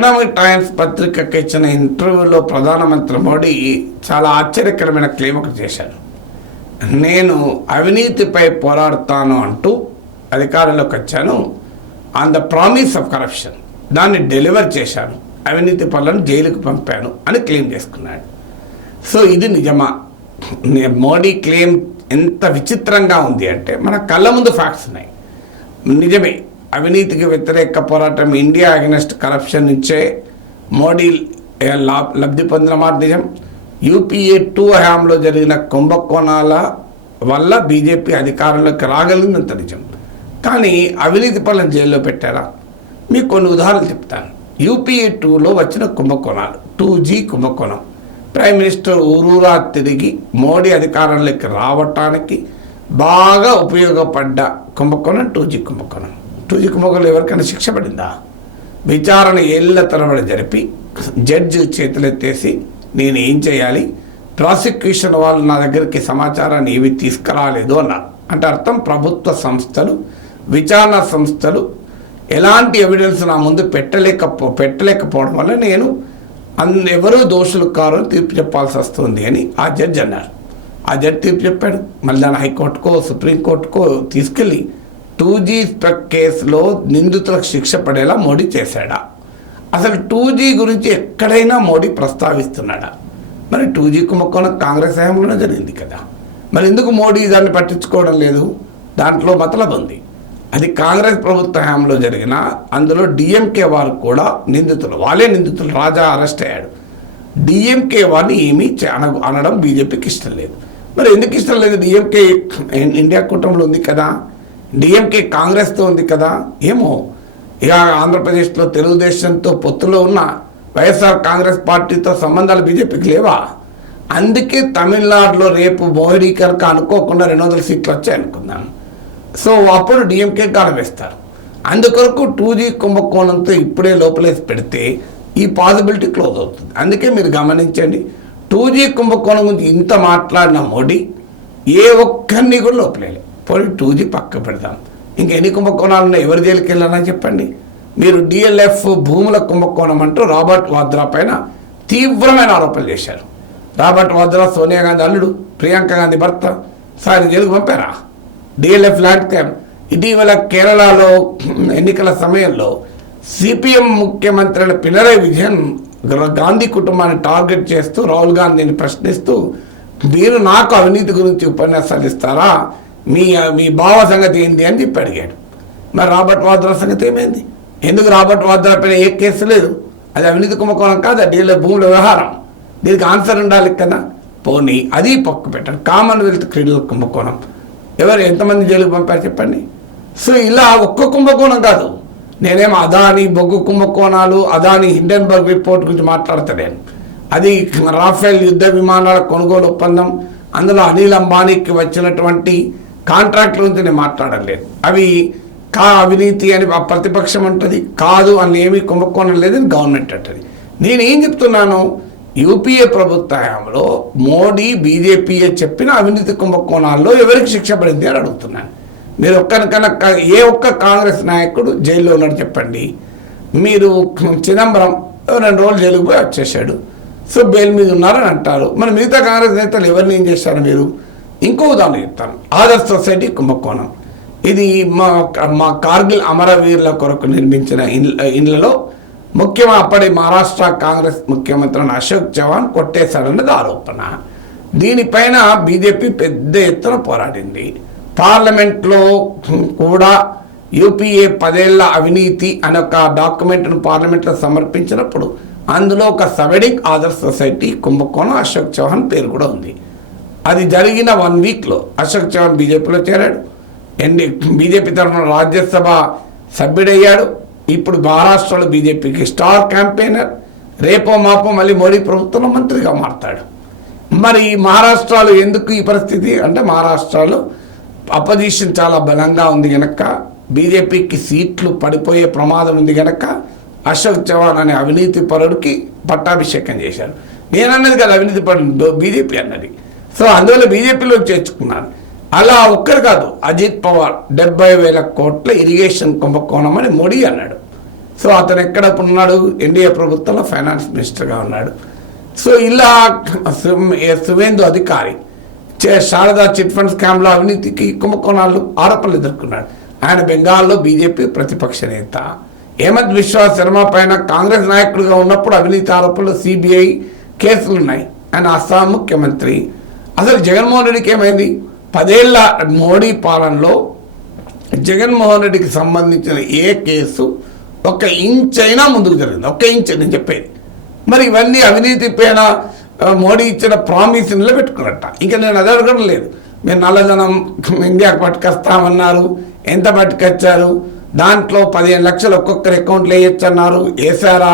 Economic times పత్రికకి ఇచ్చిన ఇంటర్వ్యూలో ప్రధానమంత్రి మోడీ చాలా ఆశ్చర్యకరమైన క్లెయిమ్ ఒకటి చేశారు. నేను అవినీతిపై పోరాడుతాను అంటూ అధికారంలోకి వచ్చాను, on the promise of corruption, దాన్ని డెలివర్ చేశాను, అవినీతి పనులను జైలుకు పంపాను అని క్లెయిమ్ చేసుకున్నాడు. సో ఇది నిజమా? మోడీ క్లెయిమ్ ఎంత విచిత్రంగా ఉంది అంటే మన కళ్ళ ముందు ఫ్యాక్ట్స్ ఉన్నాయి. నిజమే, అవినీతికి వ్యతిరేక పోరాటం, ఇండియా అగెనెస్ట్ కరప్షన్ నుంచే మోడీ లబ్ధి పొందిన మాట నిజం. యూపీఏ 2 హయాంలో జరిగిన కుంభకోణాల వల్ల బీజేపీ అధికారంలోకి రాగలిగినంత నిజం. కానీ అవినీతి పనులను జైల్లో పెట్టారా? మీకు కొన్ని ఉదాహరణలు చెప్తాను. యూపీఏ 2లో వచ్చిన కుంభకోణాలు, 2G కుంభకోణం, ప్రైమ్ మినిస్టర్ ఊరూరా తిరిగి మోడీ అధికారంలోకి రావటానికి బాగా ఉపయోగపడ్డ కుంభకోణం 2G కుంభకోణం. 2G కుంభకోణం ఎవరికైనా శిక్ష పడిందా? విచారణ ఏళ్ల తరబడి జరిపి జడ్జి చేతులెత్తేసి నేను ఏం చేయాలి, ప్రాసిక్యూషన్ వాళ్ళు నా దగ్గరికి సమాచారాన్ని ఏవి తీసుకురాలేదు అన్నారు. అంటే అర్థం ప్రభుత్వ సంస్థలు, విచారణ సంస్థలు ఎలాంటి ఎవిడెన్స్ నా ముందు పెట్టలేకపోవడం వల్ల నేను ఎవరూ దోషులు కారు తీర్పు చెప్పాల్సి వస్తుంది అని ఆ జడ్జి అన్నారు. ఆ జడ్జి తీర్పు చెప్పాడు. మళ్ళీ దాన్ని హైకోర్టుకో సుప్రీంకోర్టుకో తీసుకెళ్ళి 2G కేసులో నిందితులకు శిక్ష పడేలా మోడీ చేశాడా? అసలు 2G గురించి ఎక్కడైనా మోడీ ప్రస్తావిస్తున్నాడా? మరి 2G కుంభకోణం కాంగ్రెస్ హయాంలోనే జరిగింది కదా, మరి ఎందుకు మోడీ దాన్ని పట్టించుకోవడం లేదు? దాంట్లో మతలబు ఉంది. అది కాంగ్రెస్ ప్రభుత్వ హయాంలో జరిగిన, అందులో డిఎంకే వారు కూడా నిందితులు, వాళ్ళే నిందితులు. రాజా అరెస్ట్ అయ్యాడు. డిఎంకే వారిని ఏమీ అనడం బీజేపీకి ఇష్టం లేదు. మరి ఎందుకు ఇష్టం లేదు? డిఎంకే ఇండియా కూటమిలో ఉంది కదా, డిఎంకే కాంగ్రెస్తో ఉంది కదా. ఏమో ఇక ఆంధ్రప్రదేశ్లో తెలుగుదేశంతో పొత్తులో ఉన్న వైఎస్ఆర్ కాంగ్రెస్ పార్టీతో సంబంధాలు బీజేపీకి లేవా? అందుకే తమిళనాడులో రేపు మోడీ కనుక అనుకోకుండా 200 సీట్లు వచ్చాయి అనుకున్నాను. సో అప్పుడు డిఎంకే గాలం వేస్తారు. అందుకొరకు 2G కుంభకోణంతో ఇప్పుడే లోపలేసి పెడితే ఈ పాసిబిలిటీ క్లోజ్ అవుతుంది. అందుకే మీరు గమనించండి, 2G కుంభకోణం గురించి ఇంత మాట్లాడిన మోడీ ఏ ఒక్కరిని కూడా లోపలేదు. పోనీ 2G పక్క పెడదాం, ఇంకెన్ని కుంభకోణాలు ఉన్నాయి, ఎవరి జైలుకి వెళ్ళాలని చెప్పండి. మీరు డిఎల్ఎఫ్ భూముల కుంభకోణం అంటూ రాబర్ట్ వాద్రా పైన తీవ్రమైన ఆరోపణలు చేశారు. రాబర్ట్ వాద్రా సోనియా గాంధీ అల్లుడు, ప్రియాంక గాంధీ భర్త. సార్ జైలుకు పంపారా? DLF land cam. ఇటీవల కేరళలో ఎన్నికల సమయంలో సిపిఎం ముఖ్యమంత్రి పినరై విజయన్ గాంధీ కుటుంబాన్ని టార్గెట్ చేస్తూ రాహుల్ గాంధీని ప్రశ్నిస్తూ, మీరు నాకు అవినీతి గురించి ఉపన్యాసాలు ఇస్తారా, మీ బావ సంగతి ఏంటి అని చెప్పి అడిగాడు. మరి రాబర్ట్ వాద్రా సంగతి ఏమైంది? ఎందుకు రాబర్ట్ వాద్రా పైన ఏ కేసు లేదు? అది అవినీతి కుంభకోణం కాదా? డిఎల్ఎఫ్ భూముల వ్యవహారం. దీనికి ఆన్సర్ ఉండాలి కదా. పోనీ అది పక్కు పెట్టండి. కామన్వెల్త్ క్రీడల కుంభకోణం, ఎంతమంది జైలుకు పంపారు చెప్పండి. సో ఇలా ఒక్క కుంభకోణం కాదు. నేనేం అదాని బొగ్గు కుంభకోణాలు, అదాని హిండెన్బర్గ్ రిపోర్ట్ గురించి మాట్లాడతాను. అది రాఫెల్ యుద్ధ విమానాల కొనుగోలు ఒప్పందం, అందులో అనిల్ అంబానీకి వచ్చినటువంటి కాంట్రాక్టుల గురించి నేను మాట్లాడలేదు. అవి అవినీతి అని ప్రతిపక్షం అంటుంది, కాదు అని ఏమీ కుంభకోణం లేదని గవర్నమెంట్ అంటుంది. నేనేం చెప్తున్నాను, యూపీఏ ప్రభుత్వ హయాంలో మోడీ బీజేపీఏ చెప్పిన అవినీతి కుంభకోణాల్లో ఎవరికి శిక్ష పడింది అని అడుగుతున్నాను. మీరు ఏ ఒక్క కాంగ్రెస్ నాయకుడు జైల్లో ఉన్నాడు చెప్పండి. మీరు చిదంబరం 2 రోజులు జైలుకు పోయి వచ్చేసాడు, సో బెయిల్ మీద ఉన్నారని అంటారు. మరి మిగతా కాంగ్రెస్ నేతలు ఎవరిని ఏం చేశారు మీరు? ఇంకో ఉదాహరణ చెప్తాను. ఆదర్శ్ సొసైటీ కుంభకోణం. ఇది మా కార్గిల్ అమరవీరుల కొరకు నిర్మించిన ఇండ్లలో ముఖ్యంగా అప్పటి మహారాష్ట్ర కాంగ్రెస్ ముఖ్యమంత్రి అశోక్ చవాన్ కొట్టేశాడన్నది ఆరోపణ. దీనిపైన బీజేపీ పెద్ద ఎత్తున పోరాడింది. పార్లమెంట్లో కూడా యూపీఏ 10 ఏళ్ల అవినీతి అనే ఒక డాక్యుమెంట్ను పార్లమెంట్లో సమర్పించినప్పుడు అందులో ఒక సబెడింగ్ ఆదర్శ్ సొసైటీ కుంభకోణం అశోక్ చవాన్ పేరు కూడా ఉంది. అది జరిగిన 1 వీక్లో అశోక్ చవాన్ బీజేపీలో చేరాడు. బీజేపీ తరఫున రాజ్యసభ సభ్యుడయ్యాడు. ఇప్పుడు మహారాష్ట్రలో బీజేపీకి స్టార్ క్యాంపెయినర్. రేపో మాపో మళ్ళీ మోడీ ప్రభుత్వంలో మంత్రిగా మారతాడు. మరి మహారాష్ట్రలో ఎందుకు ఈ పరిస్థితి అంటే, మహారాష్ట్రలో అపోజిషన్ చాలా బలంగా ఉంది కనుక, బీజేపీకి సీట్లు పడిపోయే ప్రమాదం ఉంది కనుక అశోక్ చవాన్ అనే అవినీతి పరుడికి పట్టాభిషేకం చేశారు. నేను అన్నది కదా అవినీతి పరుడు, బీజేపీ అన్నది. సో అందువల్ల బీజేపీలో చేర్చుకున్నాను. అలా ఒక్కరు కాదు, అజిత్ పవార్ 70,000 కోట్ల ఇరిగేషన్ కుంభకోణం అని మోడీ అన్నాడు. సో అతను ఎక్కడ ఉన్నాడు? ఎన్డీఏ ప్రభుత్వంలో ఫైనాన్స్ మినిస్టర్గా ఉన్నాడు. సో ఇలా సువేందు అధికారి శారదా చిట్ ఫండ్ స్కామ్లో అవినీతికి కుంభకోణాలు ఆరోపణలు ఎదుర్కొన్నాడు. ఆయన బెంగాల్లో బీజేపీ ప్రతిపక్ష నేత. హేమంత్ బిశ్వా శర్మ పైన కాంగ్రెస్ నాయకుడిగా ఉన్నప్పుడు అవినీతి ఆరోపణలు సిబిఐ కేసులున్నాయి. ఆయన అస్సాం ముఖ్యమంత్రి. అసలు జగన్మోహన్ రెడ్డికి ఏమైంది? 10 ఏళ్ల మోడీ పాలనలో జగన్మోహన్ రెడ్డికి సంబంధించిన ఏ కేసు ఒక ఇంచ్ అయినా ముందుకు జరిగింది? ఒక్క ఇంచ్ నేను చెప్పేది. మరి ఇవన్నీ అవినీతి పైన మోడీ ఇచ్చిన ప్రామిస్ నిలబెట్టుకున్నట్ట. ఇంకా నేను అది అడగడం లేదు. మీరు నల్లధనం ఇండియాకు పట్టుకొస్తామన్నారు, ఎంత పట్టుకొచ్చారు? దాంట్లో 15 లక్షలు ఒక్కొక్కరి అకౌంట్లో వేయచ్చు అన్నారు, వేసారా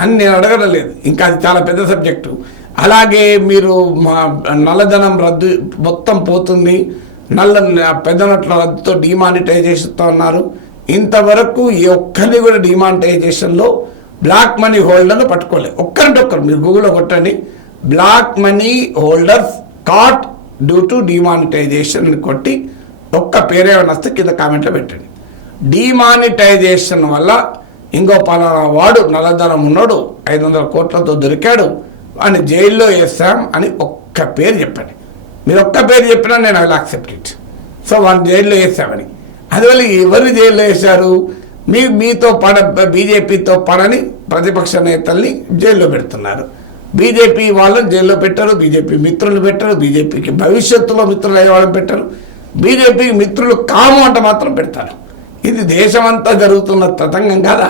అని నేను అడగడం లేదు. ఇంకా అది చాలా పెద్ద సబ్జెక్టు. అలాగే మీరు నల్లధనం రద్దు మొత్తం పోతుంది, పెద్ద నోట్ల రద్దుతో డిమానిటైజేషన్తో అన్నారు. ఇంతవరకు ఏ ఒక్కరిని కూడా డిమానిటైజేషన్లో బ్లాక్ మనీ హోల్డర్ను పట్టుకోలేదు. ఒక్కరంటే ఒక్కరు మీరు గూగుల్లో కొట్టండి, black money holders caught due to demonetization అని కొట్టి ఒక్క పేరేమైనా వస్తే కింద కామెంట్లో పెట్టండి. డిమానిటైజేషన్ వల్ల ఇంకో పలానా వాడు నల్లధనం ఉన్నాడు 500 కోట్లతో దొరికాడు అని జైల్లో వేస్తాం అని ఒక్క పేరు చెప్పండి. మీరు ఒక్క పేరు చెప్పినా నేను I will accept it. So వాళ్ళు జైల్లో వేసామని, అందువల్ల ఎవరిని జైల్లో వేశారు? మీతో బీజేపీతో పడని ప్రతిపక్ష నేతల్ని జైల్లో పెడుతున్నారు. బీజేపీ వాళ్ళని జైల్లో పెట్టారు, బీజేపీ మిత్రులు పెట్టారు, బీజేపీకి భవిష్యత్తులో మిత్రులు అయ్యే వాళ్ళని పెట్టారు, బీజేపీకి మిత్రులు కాము అంట మాత్రం పెడతారు. ఇది దేశమంతా జరుగుతున్న తతంగం కాదా?